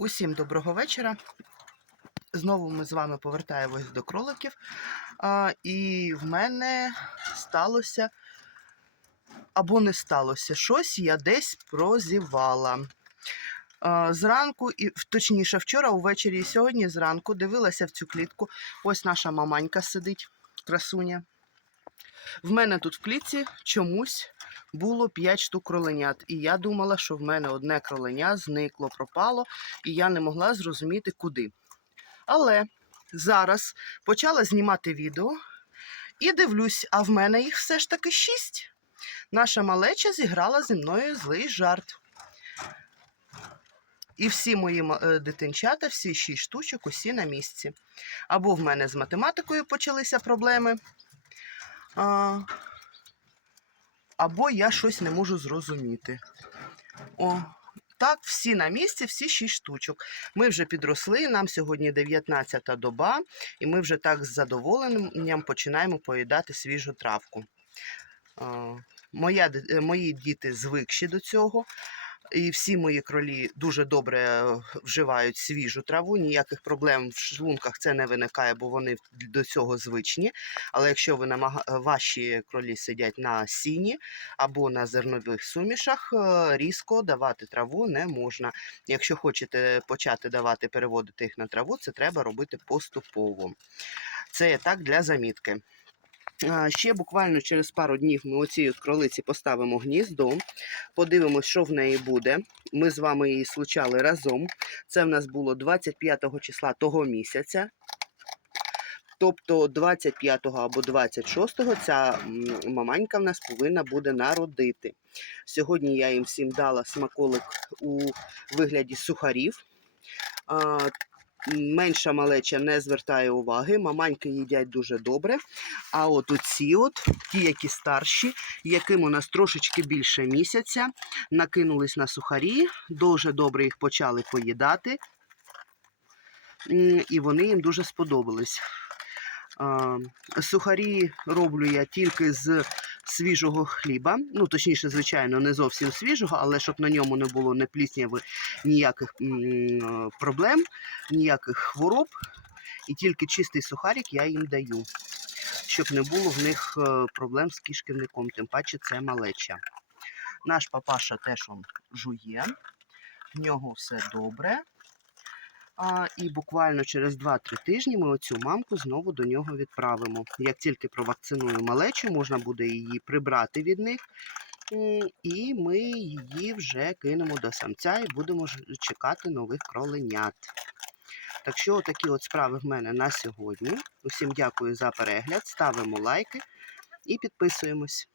Усім доброго вечора. Знову ми з вами повертаємось до кроликів. А, і в мене сталося або не сталося щось, я десь прозівала. А, зранку, і точніше, вчора увечері і сьогодні зранку дивилася в цю клітку. Ось наша маманька сидить, красуня. В мене тут в клітці чомусь було 5 штук кроленят. І я думала, що в мене одне кроленя зникло, пропало, і я не могла зрозуміти, куди. Але зараз почала знімати відео і дивлюсь, а в мене їх все ж таки 6. Наша малеча зіграла зі мною злий жарт. І всі мої е, дитинчата, всі шість штучок, усі на місці. Або в мене з математикою почалися проблеми, або я щось не можу зрозуміти. О, так, всі на місці, всі шість штучок. Ми вже підросли, нам сьогодні 19-та доба, і ми вже так з задоволенням починаємо поїдати свіжу травку. Моя, е, мої діти звикші до цього. І всі мої кролі дуже добре е, вживають свіжу траву. Ніяких проблем в шлунках це не виникає, бо вони до цього звичні. Але якщо ви намага... ваші кролі сидять на сіні або на зернових сумішах, е, різко давати траву не можна. Якщо хочете почати давати, переводити їх на траву, це треба робити поступово. Це так для замітки. Ще буквально через пару днів ми оцій от кролиці поставимо гніздо, подивимось, що в неї буде. Ми з вами її случали разом. Це в нас було 25 числа того місяця. Тобто 25 або 26 ця маманька в нас повинна буде народити. Сьогодні я їм всім дала смаколик у вигляді сухарів. Менша малеча не звертає уваги, маманьки їдять дуже добре. А от оці, от, ті, які старші, яким у нас трошечки більше місяця, накинулись на сухарі, дуже добре їх почали поїдати. І вони їм дуже сподобались. Сухарі роблю я тільки з свіжого хліба. Ну, точніше, звичайно, не зовсім свіжого, але щоб на ньому не було ні плісняви, ніяких м, проблем, ніяких хвороб. І тільки чистий сухарик я їм даю, щоб не було в них е, проблем з кишківником, тим паче це малеча. Наш папаша теж он жує, в нього все добре. А, і буквально через 2-3 тижні ми оцю мамку знову до нього відправимо. Як тільки провакциную малечу, можна буде її прибрати від них. І ми її вже кинемо до самця і будемо чекати нових кроленят. Так що, такі от справи в мене на сьогодні. Усім дякую за перегляд, ставимо лайки і підписуємось.